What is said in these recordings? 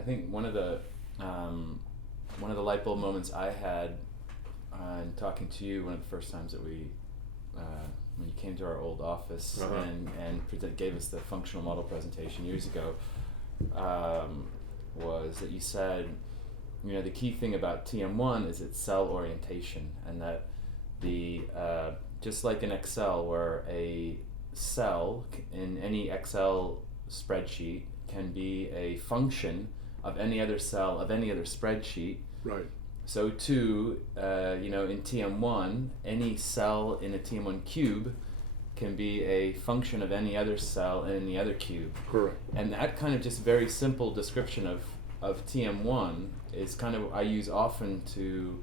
I think one of the light bulb moments I had in talking to you, one of the first times that we when you came to our old office and gave us the functional model presentation years ago, was that you said, the key thing about TM1 is its cell orientation, and that the just like in Excel, where a cell in any Excel spreadsheet can be a function of any other cell of any other spreadsheet. Right. So too, in TM1, any cell in a TM1 cube can be a function of any other cell in any other cube. Correct. And that kind of just very simple description of TM1 is kind of, I use often to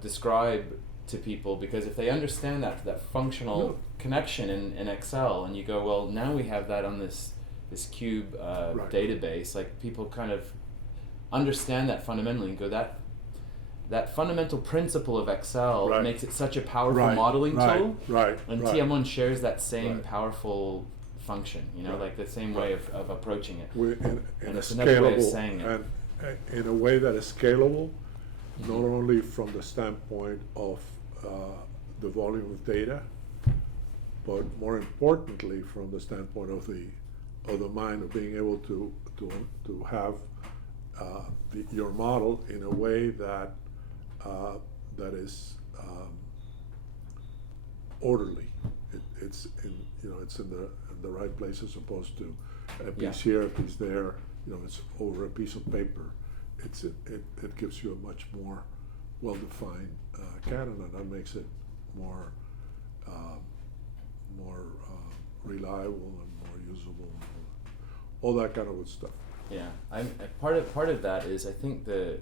describe to people, because if they understand that functional connection in Excel, and you go, well, now we have that on this cube database, like people kind of understand that fundamentally and go, that fundamental principle of Excel makes it such a powerful modeling tool. Right. And TM1 shares that same powerful function, like the same way of approaching it. And it's another way of saying it. And in a way that is scalable, not only from the standpoint of the volume of data, but more importantly from the standpoint of the mind, of being able to have your model in a way that is orderly. It's in the right place, as opposed to a piece here, a piece there. It's over a piece of paper. It gives you a much more well-defined canon, and that makes it more reliable and more usable, all that kind of good stuff. Yeah, part of that is, I think the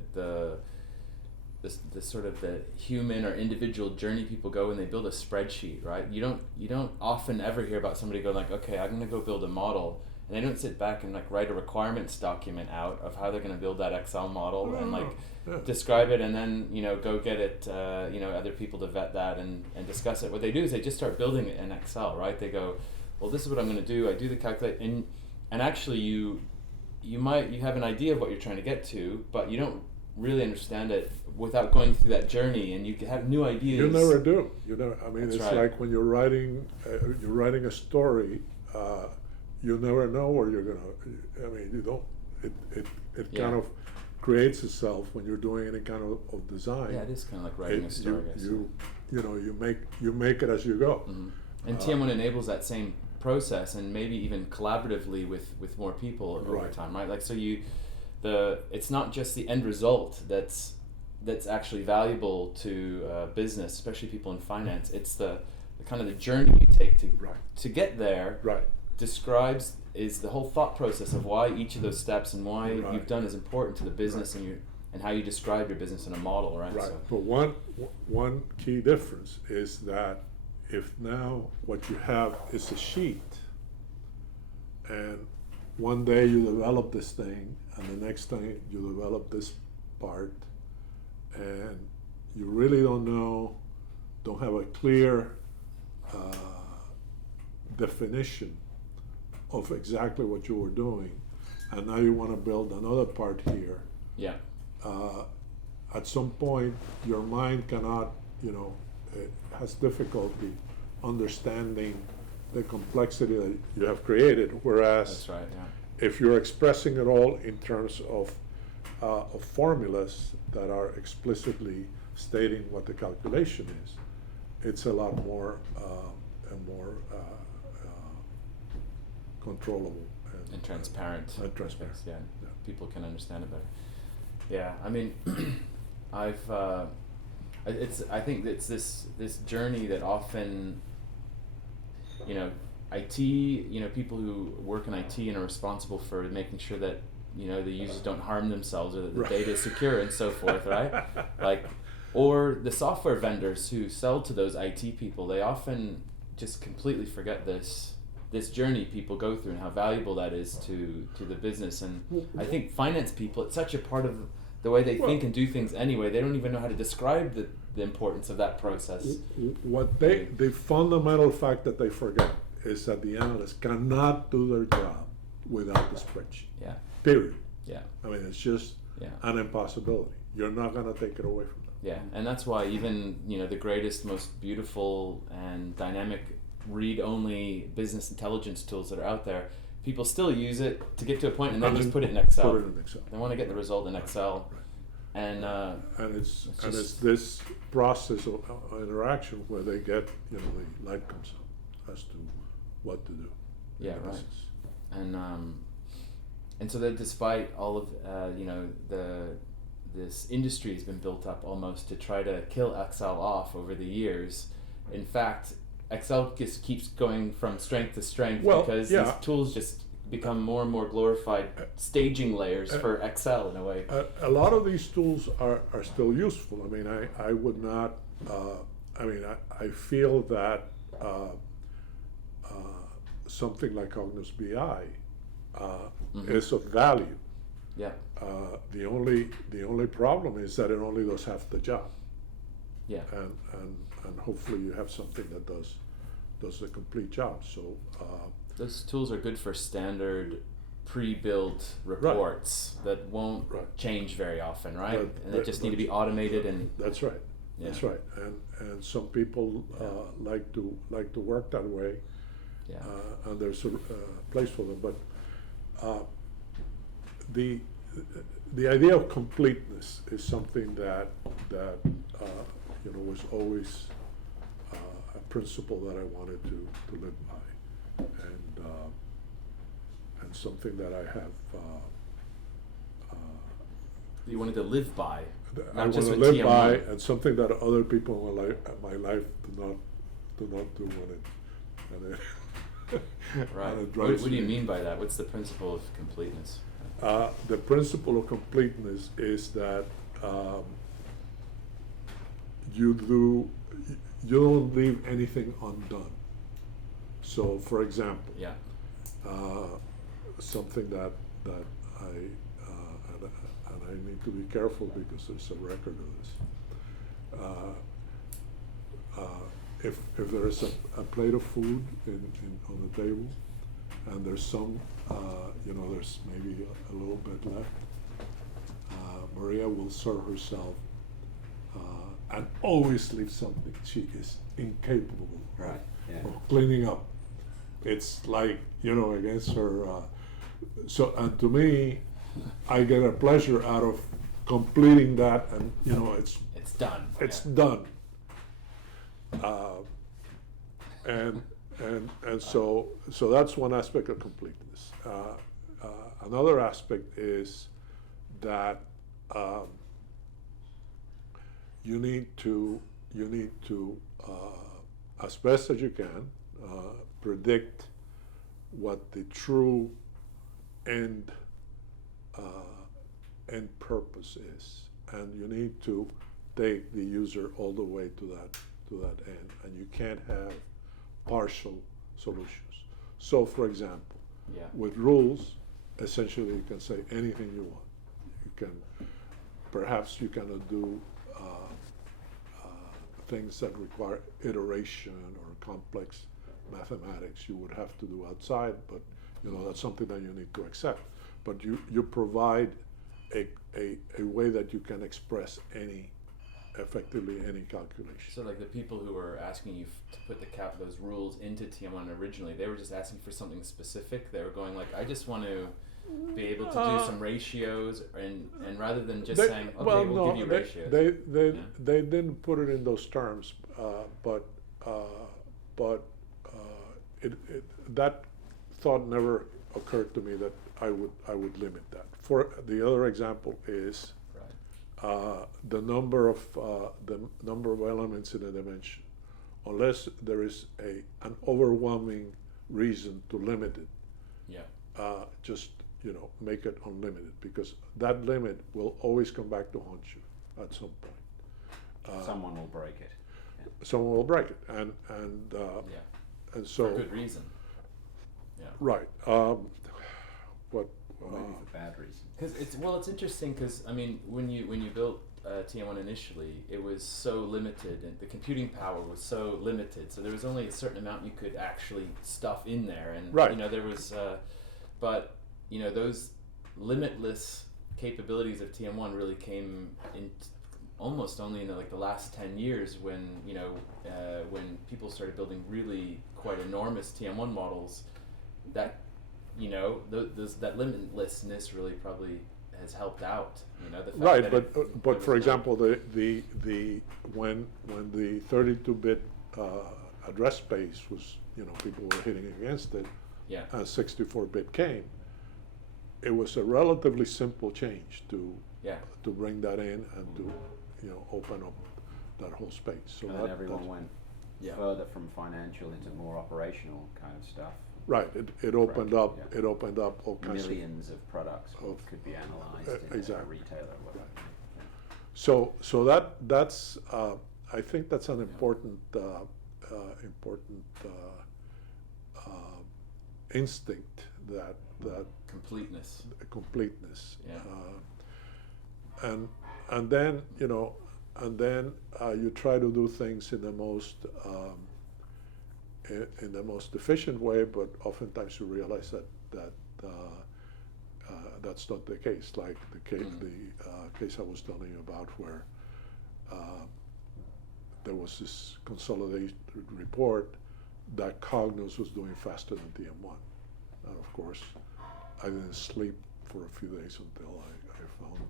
sort of the human or individual journey people go when they build a spreadsheet, right? You don't often ever hear about somebody going like, okay, I'm going to go build a model, and they don't sit back and like write a requirements document out of how they're going to build that Excel model and describe it, and then go get it other people to vet that and discuss it. What they do is they just start building it in Excel, right? They go, well, this is what I'm going to do. I do the calculate, and actually you have an idea of what you're trying to get to, but you don't really understand it without going through that journey, and you have new ideas. You never do. I mean, That's it's right. like when you're writing a story, you never know where you're gonna. I mean, you don't. It kind of creates itself when you're doing any kind of design. Yeah, it is kind of like writing a story. You make it as you go. Mm-hmm. And TM1 enables that same process, and maybe even collaboratively with more people over time, right? Like, so it's not just the end result that's actually valuable to business, especially people in finance. It's the kind of the journey you take to get there. Right. Describes is the whole thought process of why each of those steps and why you've done is important to the business and how you describe your business in a model, right? Right. So. But one key difference is that if now what you have is a sheet, and one day you develop this thing, and the next day you develop this part, and you really don't have a clear definition of exactly what you were doing, and now you want to build another part here. Yeah. At some point, your mind cannot, it has difficulty understanding the complexity that you have created. Whereas, That's right. Yeah. if you're expressing it all in terms of formulas that are explicitly stating what the calculation is, it's a lot more controllable And transparent. And transparent. Yeah. People can understand it better. Yeah, I mean, I think it's this journey that often, IT, people who work in IT and are responsible for making sure that, the users don't harm themselves or that the data is secure and so forth, right? Like, or the software vendors who sell to those IT people, they often just completely forget this journey people go through and how valuable that is to the business. And I think finance people, it's such a part of the way they think and do things anyway. They don't even know how to describe the importance of that process. What the fundamental fact that they forget is that the analyst cannot do their job without the spreadsheet. Yeah. Period. Yeah. I mean, it's just Yeah. an impossibility. You're not going to take it away from them. Yeah, and that's why even the greatest, most beautiful and dynamic read-only business intelligence tools that are out there, people still use it to get to a point and then just put it in Excel. Put it in Excel. They want to get the result in Excel, Right. and it's just, this process of interaction where they get the light comes on as to what to do. in Yeah, the right. business. And so that despite all of this industry has been built up almost to try to kill Excel off over the years. In fact, Excel just keeps going from strength to strength because these tools just become more and more glorified staging layers for Excel in a way. A lot of these tools are still useful. I mean, I would not, I feel that something like Cognos BI is of value. Yeah. The only problem is that it only does half the job. Yeah. And hopefully you have something that does the complete job. So those tools are good for standard pre-built reports that won't change very often, right? And they just need to be automated and. That's right. Yeah. That's right. And some people like to work that way. Yeah. And there's a place for them, but the idea of completeness is something that was always a principle that I wanted to live by, and something that I have. You wanted to live by. I want to live by, and something that other people in my life do not do when it. Right. What do you mean by that? What's the principle of completeness? The principle of completeness is that you don't leave anything undone. So, for example, something that I and I need to be careful because there's a record of this. If there is a plate of food on the table, and there's some, there's maybe a little bit left, Maria will serve herself and always leave something. She is incapable of cleaning up. It's like, against her. So, and to me, I get a pleasure out of completing that, and it's done. It's done. And so that's one aspect of completeness. Another aspect is that you need to as best as you can predict what the true end purpose is, and you need to take the user all the way to that end, and you can't have partial solutions. So, for example, with rules, essentially you can say anything you want. Perhaps you cannot do things that require iteration or complex mathematics. You would have to do outside, but that's something that you need to accept. But you provide a way that you can express effectively any calculation. So like the people who were asking you to put those rules into TM1 originally, they were just asking for something specific. They were going like, I just want to be able to do some ratios, and rather than just saying, okay, we'll give you ratios. They didn't put it in those terms, but that thought never occurred to me that I would limit that. For the other example is the number of elements in a dimension, unless there is an overwhelming reason to limit it. Just make it unlimited, because that limit will always come back to haunt you at some point. Someone will break it. Someone will break it, and so for good reason. Right. Or maybe for bad reason. Because it's interesting because when you built TM1 initially, it was so limited, and the computing power was so limited. So there was only a certain amount you could actually stuff in there, and there was, but those limitless capabilities of TM1 really came in almost only in the last 10 years when when people started building really quite enormous TM1 models. That that limitlessness really probably has helped out. The fact Right, that but for example, the when the 32-bit address space was, people were hitting against it, yeah, and 64-bit came, it was a relatively simple change to bring that in and to open up that whole space. So and then everyone went Yeah. further from financial into more operational kind of stuff. right, it opened up Yeah. it opened up all kinds of. Millions of products could be analyzed in a exactly. retailer or whatever. So that's I think that's an important instinct that completeness. completeness. Yeah. And then you try to do things in the most efficient way, but oftentimes you realize that that's not the case. Like the case I was telling you about, where there was this consolidated report that Cognos was doing faster than TM1, and of course I didn't sleep for a few days until I found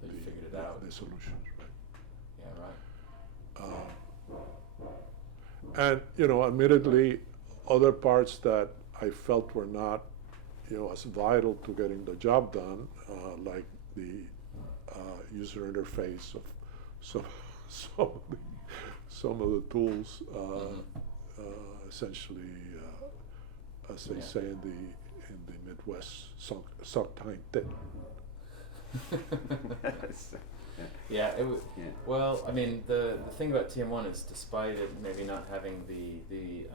So you figured it out. the solutions, right? Yeah, right. And admittedly, other parts that I felt were not, as vital to getting the job done, like the user interface of some of the tools, essentially, as they say in the Midwest, suck time tit. Yeah, well, I mean, the thing about TM1 is, despite it maybe not having the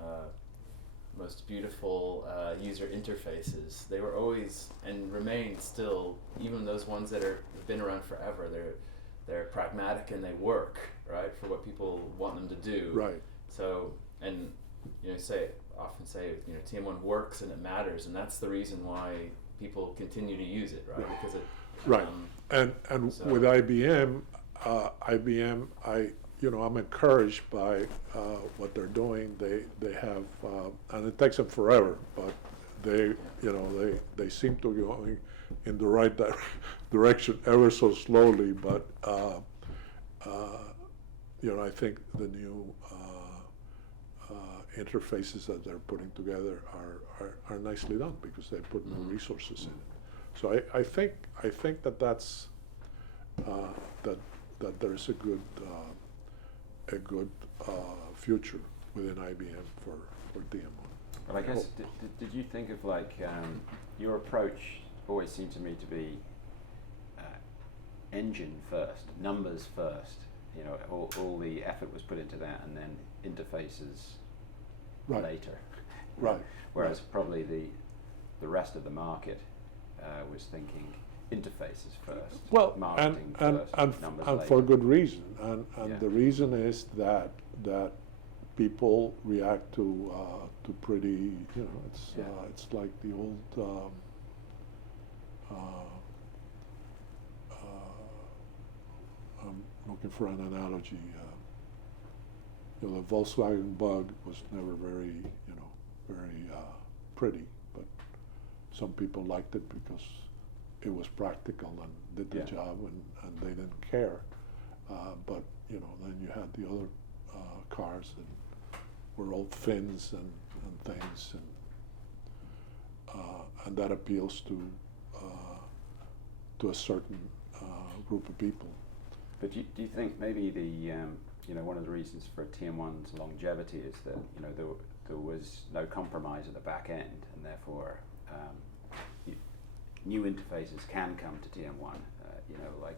most beautiful user interfaces, they were always and remain still, even those ones that have been around forever, they're pragmatic and they work, right, for what people want them to do. Right. So, and often say TM1 works and it matters, and that's the reason why people continue to use it, right? Because it. Right, and so with IBM, I'm encouraged by what they're doing. They have, and it takes them forever, but they seem to be going in the right direction ever so slowly. But I think the new interfaces that they're putting together are nicely done, because they put more resources in it. So I think that's that there's a good future within IBM for TM1. But I guess, did you think of your approach always seemed to me to be engine first, numbers first. All the effort was put into that, and then interfaces later. Right. Whereas probably the rest of the market was thinking interfaces first, well, marketing and first, numbers later. for good reason. And the reason is that people react to pretty, it's like the old I'm looking for an analogy. The Volkswagen Bug was never very pretty, but some people liked it because it was practical and did the job, and they didn't care. But then you had the other cars that were all fins and things, and that appeals to a certain group of people. But do you think maybe the one of the reasons for TM1's longevity is that there was no compromise at the back end, and therefore new interfaces can come to TM1,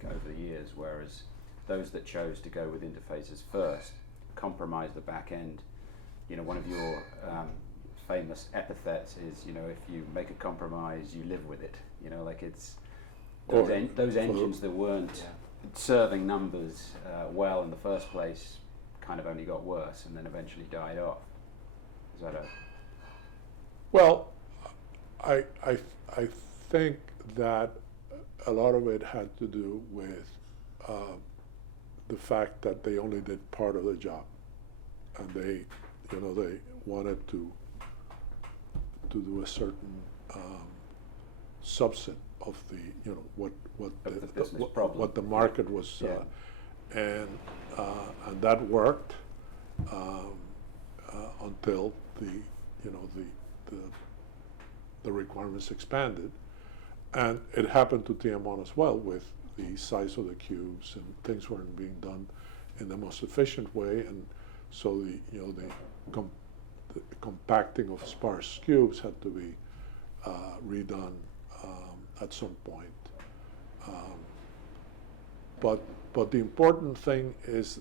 over the years, whereas those that chose to go with interfaces first compromise the back end. One of your famous epithets is, if you make a compromise, you live with it. It's those engines that weren't serving numbers well in the first place kind of only got worse and then eventually died off. Is that Well, I think that a lot of it had to do with the fact that they only did part of the job, and they wanted to do a certain subset of the what Of the business problem. what the market was, and that worked until the requirements expanded, and it happened to TM1 as well, with the size of the cubes, and things weren't being done in the most efficient way, and so the compacting of sparse cubes had to be redone at some point. But the important thing is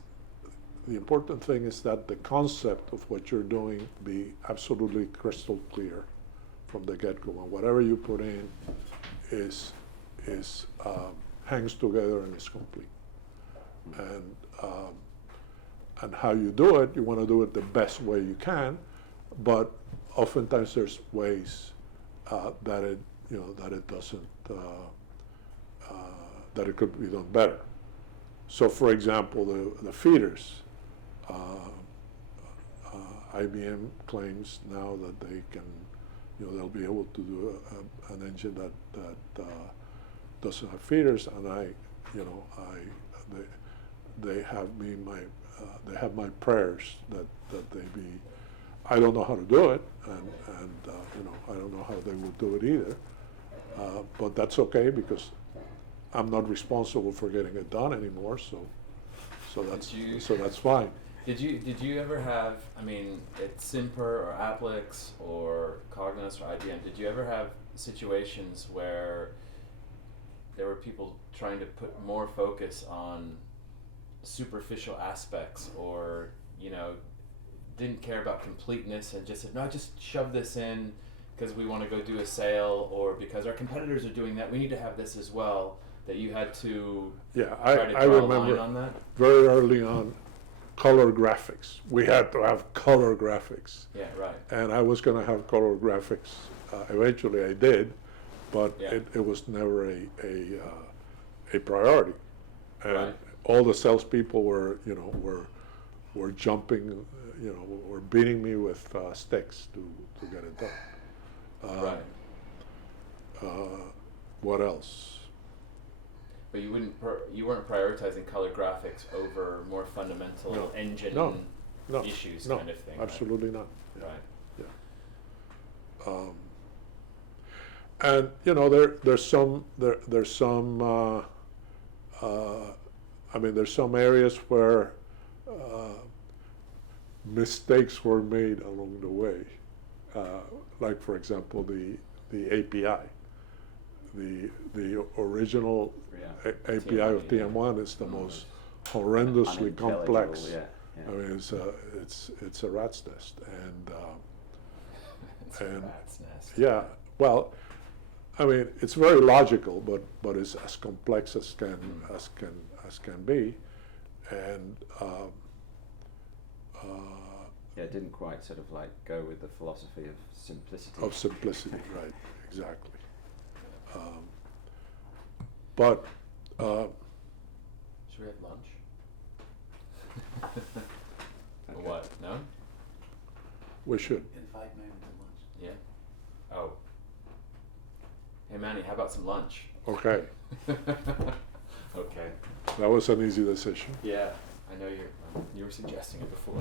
that the concept of what you're doing be absolutely crystal clear from the get-go, and whatever you put in is hangs together and is complete. And how you do it, you want to do it the best way you can, but oftentimes there's ways that it doesn't, that it could be done better. So, for example, the feeders, IBM claims now that they can, they'll be able to do an engine that doesn't have feeders, and they have my prayers that they be. I don't know how to do it, and I don't know how they will do it either. But that's okay, because I'm not responsible for getting it done anymore. So that's fine. Did you ever have, I mean, at Simper or Applix or Cognos or IBM, did you ever have situations where there were people trying to put more focus on superficial aspects, or didn't care about completeness and just said, no, just shove this in because we want to go do a sale, or because our competitors are doing that, we need to have this as well, that you had to try to draw a line on that? Very early on, color graphics. We had to have color graphics. Yeah, right. And I was going to have color graphics. Eventually I did, but it was never a priority. And right. all the salespeople were jumping, were beating me with sticks to get it done. Right. What else? But you weren't prioritizing color graphics over more fundamental engine issues kind of thing. Absolutely right? not. Right. Yeah. And there's some there's some areas where mistakes were made along the way. Like, for example, the API. The original API of TM1 is the most horrendously complex. I mean, it's a rat's nest, and a rat's nest. Yeah. Well, I mean, it's very logical, but it's as complex as can be, and it didn't quite sort of like go with the philosophy of simplicity. Of simplicity, right? Exactly. But should we have lunch? Okay. What? No? We should. Invite Manny to lunch. Yeah. Oh. Hey Manny, how about some lunch? Okay. Okay. That was an easy decision. Yeah, I know you were suggesting it before.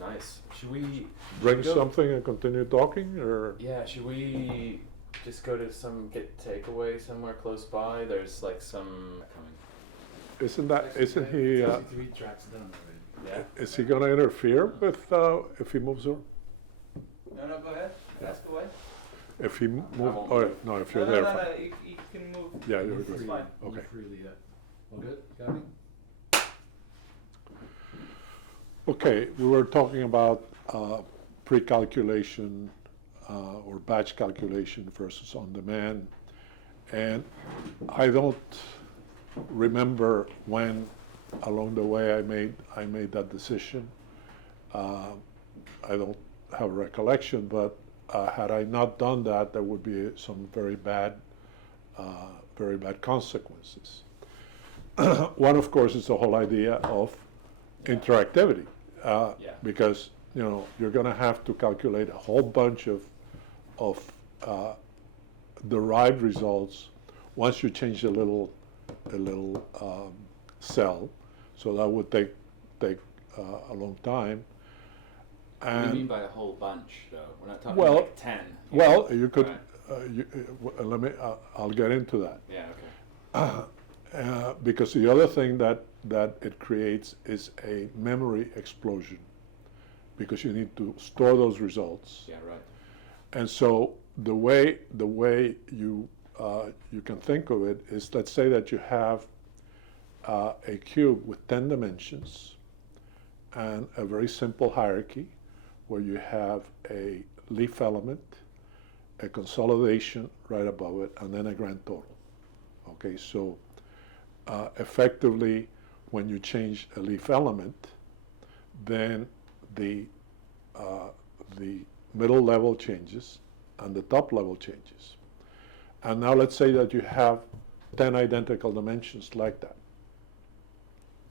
Nice. Should we Bring go, something and continue talking, or? Yeah, should we just go to get takeaway somewhere close by? There's like some coming. Isn't he? 53 tracks done already. Yeah. Is he going to interfere with if he moves on? No, go ahead. Ask away. If he moves, won't no, if you're No, there. no, fine. no, you can move. Yeah, you're Move good. It's fine. Move Okay. freely, yeah. All good? Got me? Okay, we were talking about pre-calculation or batch calculation versus on-demand, and I don't remember when along the way I made that decision. I don't have a recollection, but had I not done that, there would be some very bad consequences. One, of course, is the whole idea of interactivity, Yeah. because you're going to have to calculate a whole bunch of derived results once you change a little cell. So that would take a long time. What do you And mean by a whole bunch, though? We're not talking Well- like 10. well, you could. Right. Let me. I'll get into that. Yeah, okay. Because the other thing that it creates is a memory explosion, because you need to store those results. Yeah, right. And so the way you can think of it is, let's say that you have a cube with 10 dimensions and a very simple hierarchy where you have a leaf element, a consolidation right above it, and then a grand total. Okay, so effectively, when you change a leaf element, then the middle level changes and the top level changes. And now let's say that you have 10 identical dimensions like that.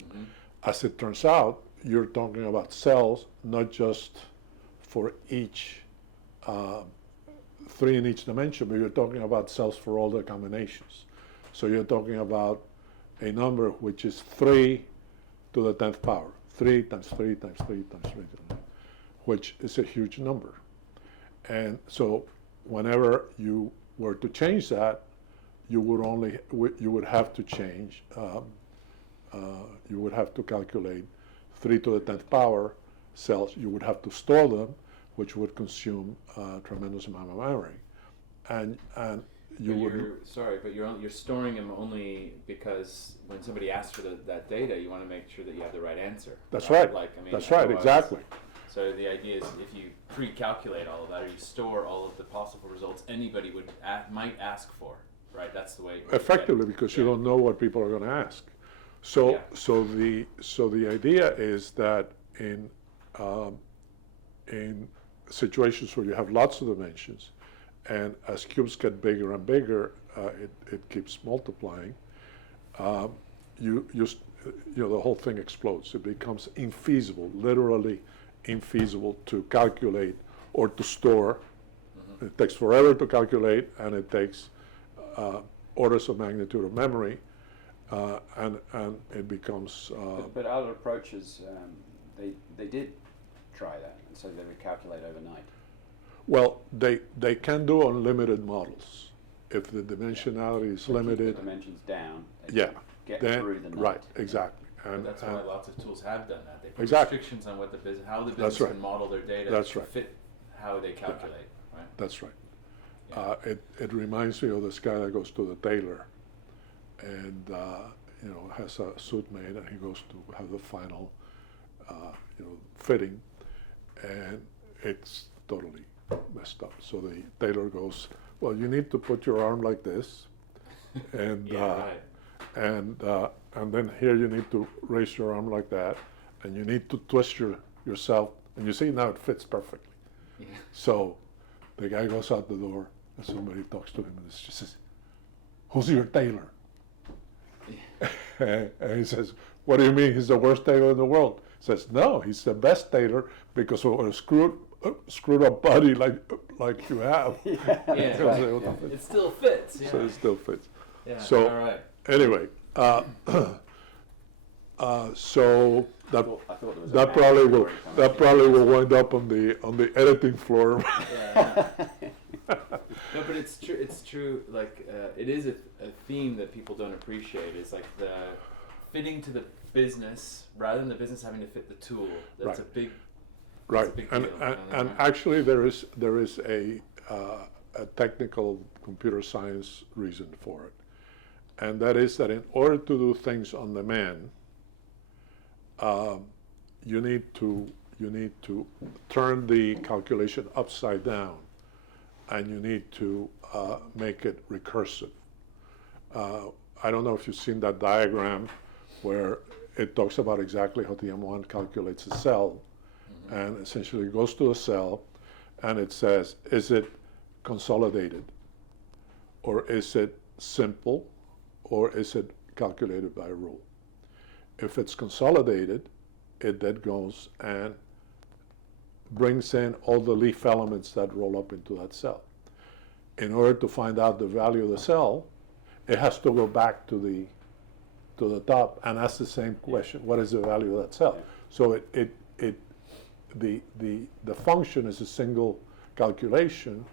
Mm-hmm. As it turns out, you're talking about cells, not just for each 3 in each dimension, but you're talking about cells for all the combinations. So you're talking about a number which is 3 to the 10th power, 3 times 3 times 3 times 3, which is a huge number. And so whenever you were to change that, you would have to change, you would have to calculate 3 to the 10th power cells. You would have to store them, which would consume a tremendous amount of memory. And you would. Sorry, but you're storing them only because when somebody asks for that data, you want to make sure that you have the right answer. That's right. That's right. Exactly. So the idea is, if you pre-calculate all of that, or you store all of the possible results anybody might ask for, right? That's the way. Effectively, because you don't know what people are going to ask. So, Yeah. so the idea is that in situations where you have lots of dimensions, and as cubes get bigger and bigger, it keeps multiplying. The whole thing explodes. It becomes infeasible, literally infeasible to calculate or to store. Mm-hmm. It takes forever to calculate, and it takes orders of magnitude of memory, and it becomes. But other approaches, they did try that, and so they would calculate overnight. Well, they can do unlimited models if the dimensionality is limited. Keep the dimensions down. Yeah. Get Then, through the night. right, exactly. And that's why lots of tools have done that. They put Exactly. restrictions on what how the That's business right. can model their data That's to right. fit how they calculate, right? That's right. Yeah. It reminds me of this guy that goes to the tailor, and has a suit made, and he goes to have the final, fitting, and it's totally messed up. So the tailor goes, "Well, you need to put your arm like this, and Yeah, right. and then here you need to raise your arm like that, and you need to twist yourself, and you see now it fits perfectly." Yeah. So the guy goes out the door, and somebody talks to him, and she says, "Who's your tailor?" And he says, "What do you mean? He's the worst tailor in the world?" He says, "No, he's the best tailor because of a screwed up body like you have." Yeah, it still fits. Yeah. So it still fits. Yeah. So all right. anyway, so I thought there was a that magic probably will wind up on the editing floor. Yeah. No, but it's true. It's true. Like it is a theme that people don't appreciate. Is like the fitting to the business rather than the business having to fit the tool. That's Right. a big. Right, It's a big and deal. actually there is a technical computer science reason for it, and that is that in order to do things on demand, you need to turn the calculation upside down, and you need to make it recursive. I don't know if you've seen that diagram where it talks about exactly how TM1 calculates a cell. And essentially it goes to a cell, and it says, is it consolidated, or is it simple, or is it calculated by rule? If it's consolidated, it then goes and brings in all the leaf elements that roll up into that cell. In order to find out the value of the cell, it has to go back to the top and ask the same question: what is the value of that cell? So the function is a single calculation,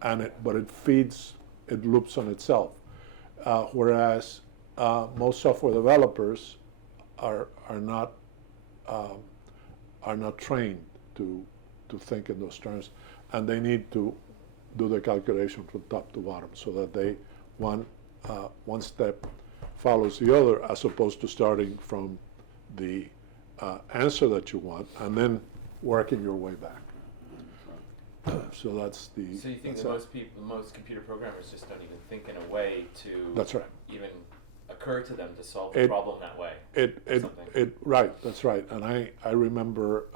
but it loops on itself. Whereas most software developers are not trained to think in those terms, and they need to do the calculation from top to bottom, so that one step follows the other, as opposed to starting from the answer that you want and then working your way back. So that's the. So you think that most computer programmers just don't even think in a way to. That's right. Even occur to them to solve the problem that way. Right. That's right. And I remember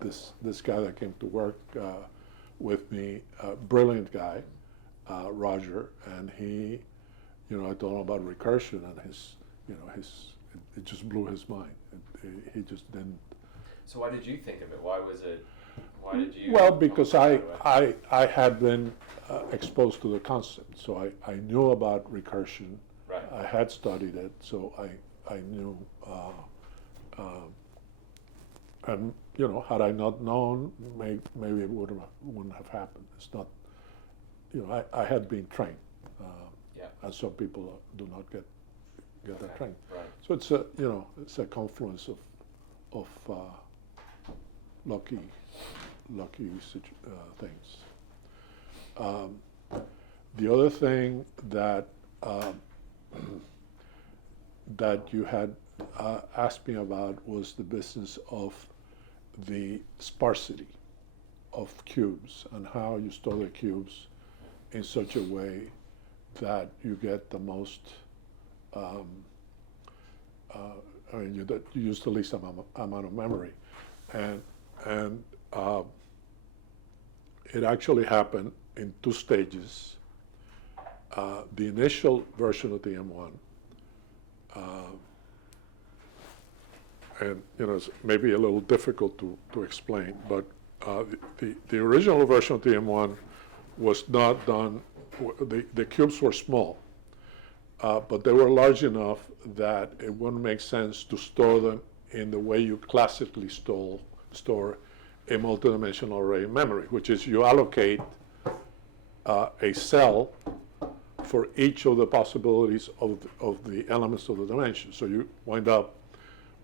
this guy that came to work with me, brilliant guy, Roger, and he, I told him about recursion, and it just blew his mind. He just didn't. So why did you think of it? Why was it? Why did you? Well, because I had been exposed to the concept, so I knew about recursion. Right. I had studied it, so I knew. And had I not known, maybe it wouldn't have happened. It's not. I had been trained. And some people do not get that trained. Right. So it's a confluence of lucky things. The other thing that you had asked me about was the business of the sparsity of cubes and how you store the cubes in such a way that you get the most, you use the least amount of memory. And it actually happened in two stages. The initial version of TM1, and it's maybe a little difficult to explain, but the original version of TM1 was not done. The cubes were small, but they were large enough that it wouldn't make sense to store them in the way you classically store a multidimensional array in memory, which is you allocate a cell for each of the possibilities of the elements of the dimension. So you wind up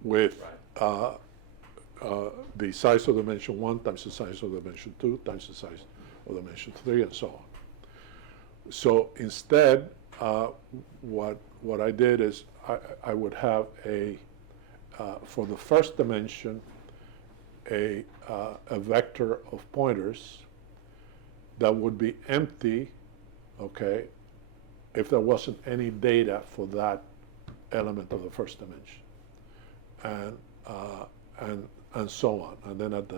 with the size of dimension 1 times the size of dimension 2 times the size of dimension 3, and so on. So instead, what I did is I would have for the first dimension, a vector of pointers that would be empty, okay, if there wasn't any data for that element of the first dimension, and so on. And then at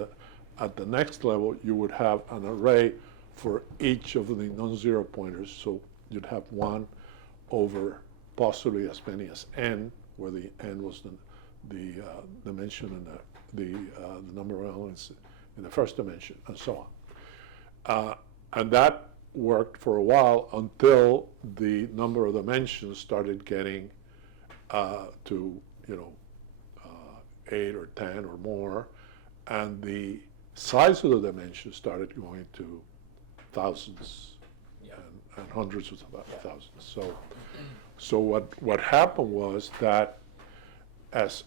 the next level, you would have an array for each of the non-zero pointers. So you'd have 1 over possibly as many as n, where the n was the dimension and the number of elements in the first dimension, and so on. And that worked for a while until the number of dimensions started getting to 8 or 10 or more, and the size of the dimensions started going to thousands and hundreds of thousands. So what happened was that as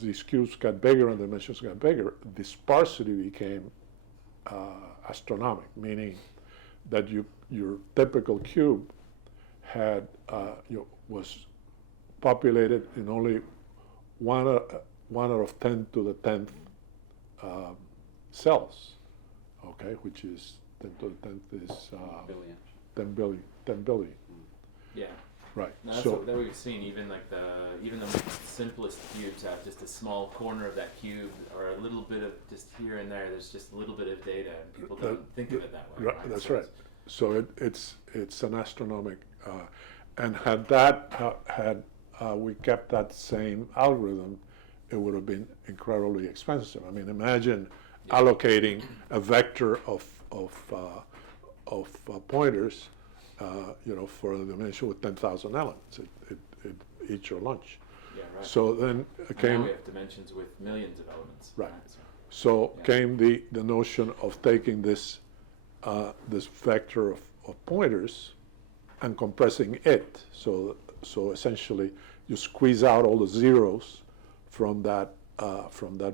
these cubes got bigger and the dimensions got bigger, the sparsity became astronomical, meaning that your typical cube had was populated in only 1 out of 10 to the 10th cells, okay, which is 10 to the 10th is Billion. 10 billion. Yeah. Right. No, that's So what we've seen. Even the simplest cubes have just a small corner of that cube or a little bit of just here and there. There's just a little bit of data, and people don't think of it that way. Right, Right? that's So right. So it's an astronomic, and had that had we kept that same algorithm, it would have been incredibly expensive. I mean, imagine allocating a vector of pointers, for a dimension with 10,000 elements. It eats your lunch. Yeah, right. So then And came now we have dimensions with millions of elements. Right. So, So Yeah. came the notion of taking this vector of pointers and compressing it. So essentially, you squeeze out all the zeros from that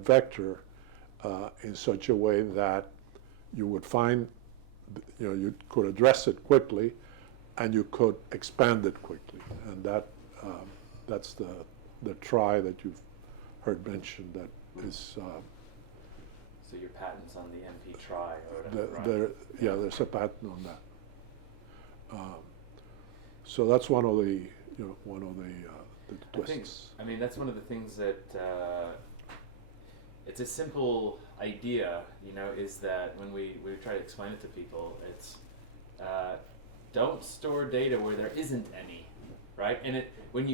vector in such a way that you would find, you could address it quickly, and you could expand it quickly. And that's the try that you've heard mentioned. That is. So your patents on the MP try or whatever, right? There's a patent on that. So that's one of the I think, twists. I mean, that's one of the things that it's a simple idea, is that when we try to explain it to people, it's don't store data where there isn't any, right? And when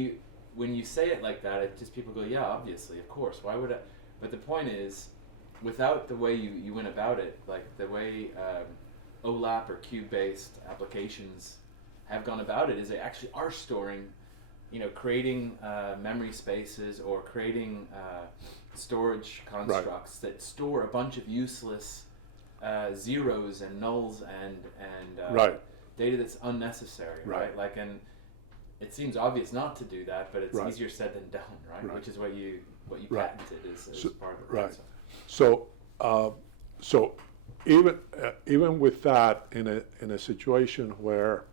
you say it like that, it just people go, yeah, obviously, of course, why would I? But the point is, without the way you went about it, like the way OLAP or cube-based applications have gone about it, is they actually are storing, creating memory spaces or creating storage constructs that store a bunch of useless zeros and nulls and Right. data that's unnecessary, right? Like, and it seems obvious not to do that, but it's Right. easier said than done, right? Right. Which is what you Right. patented as So- part of it. right. So even with that, in a situation where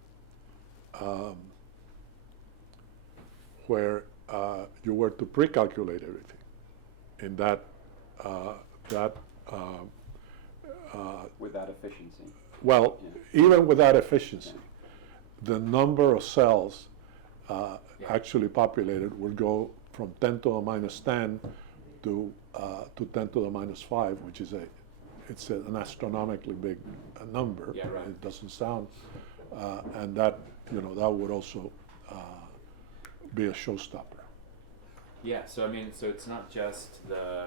you were to pre-calculate everything, in that with that efficiency. well, even with that efficiency, the number of cells actually populated will go from 10 to the minus 10 to 10 to the minus 5, which is it's an astronomically big number. Yeah, right. It doesn't sound, and that that would also be a showstopper. Yeah, so I mean, so it's not just the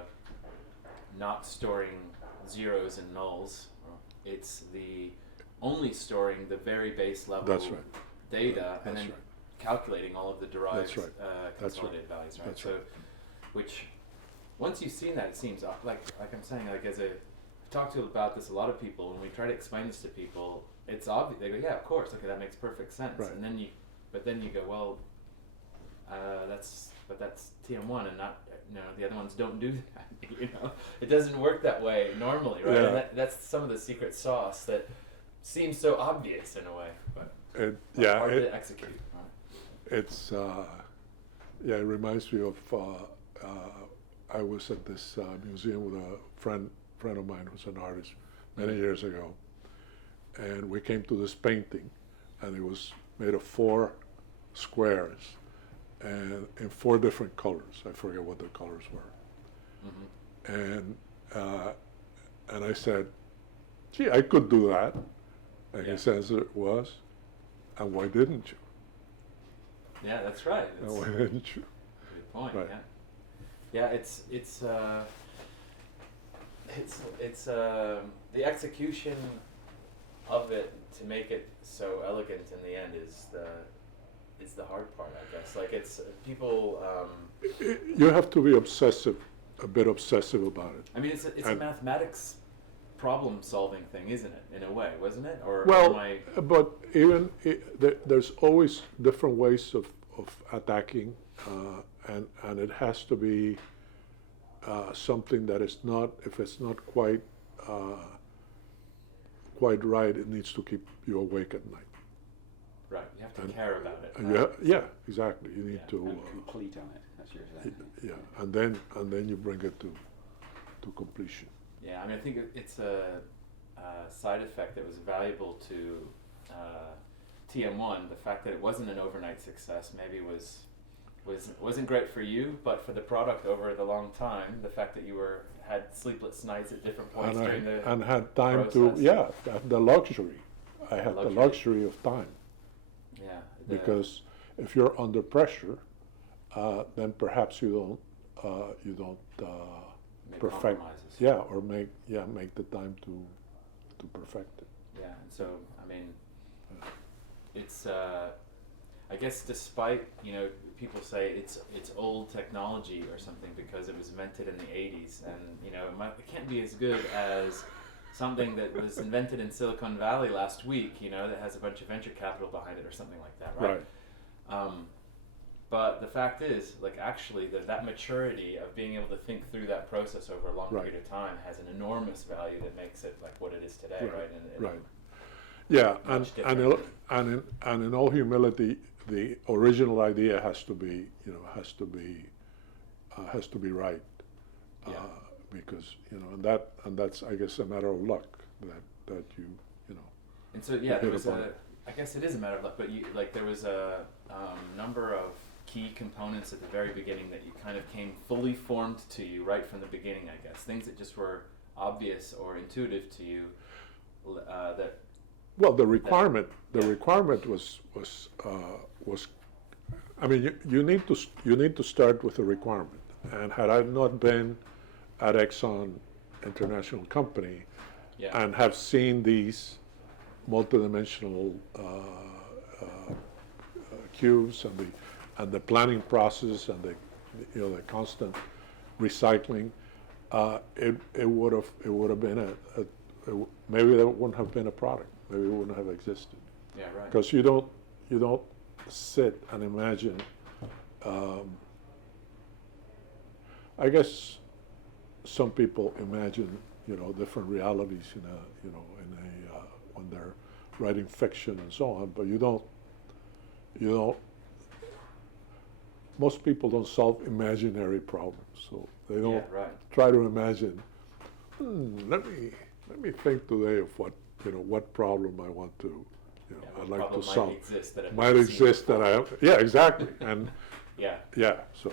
not storing zeros and nulls, it's the only storing the very base level That's right. data and That's then right. calculating all of the derived That's right. That's consolidated values, right? That's So, right. which once you've seen that, it seems like I'm saying, like I've talked to about this a lot of people. When we try to explain this to people, it's obvious. They go, "Yeah, of course, okay, that makes perfect sense." Right. And then you go, "Well, that's TM1, and not the other ones don't do that." It doesn't work that way normally, right? Yeah. And that's some of the secret sauce that seems so obvious in a way, but hard to execute. Right? It's it reminds me of I was at this museum with a friend of mine who's an artist many years ago, and we came to this painting, and it was made of 4 squares and in 4 different colors. I forget what the colors were. Mm-hmm. And I said, "Gee, I could do that." And Yeah. his answer was, "And why didn't you? Yeah, that's right. And That's why didn't you?" good point. Right. Yeah, it's the execution of it to make it so elegant in the end is the hard part, I guess. Like it's people. You have to be a bit obsessive about it. I mean, it's a mathematics problem-solving thing, isn't it? In a way, wasn't it? Or Well, am I? but even there's always different ways of attacking, and it has to be something that is not, if it's not quite right, it needs to keep you awake at night. Right, you have to care about it. And right? yeah, exactly. You need Yeah. to And complete on it, as you're saying. yeah, and then you bring it to completion. Yeah, I mean, I think it's a side effect that was valuable to TM1. The fact that it wasn't an overnight success maybe was wasn't great for you, but for the product over the long time, the fact that you had sleepless nights at different points during the and had time process. had the luxury. I had the luxury of time. Yeah. Because if you're under pressure, then perhaps you don't Make perfect. compromises. Yeah, or make the time to perfect it. Yeah, and so I mean, it's I guess despite people say it's old technology or something because it was invented in the 80s, and it can't be as good as something that was invented in Silicon Valley last week, that has a bunch of venture capital behind it or something like that, right? But the fact is, like, actually, that maturity of being able to think through that process over a long period of time has an enormous value that makes it like what it is today, right? Right. Yeah, much and in all humility, the original idea has to be right, because and that's I guess a matter of luck that you. And so there was I guess it is a matter of luck, but there was a number of key components at the very beginning that you kind of came fully formed to you right from the beginning, I guess. Things that just were obvious or intuitive to you that. Well, the requirement was I mean, you need to start with a requirement. And had I not been at Exxon International Company and have seen these multidimensional cubes and the planning process and the constant recycling, it would have been maybe that wouldn't have been a product. Maybe it wouldn't have existed. Yeah, right. Because you don't sit and imagine. I guess some people imagine different realities when they're writing fiction and so on, but you don't. Most people don't solve imaginary problems, so they don't try to imagine. Let me think today of what problem I want to, I'd like to solve. Might exist that I exactly, and so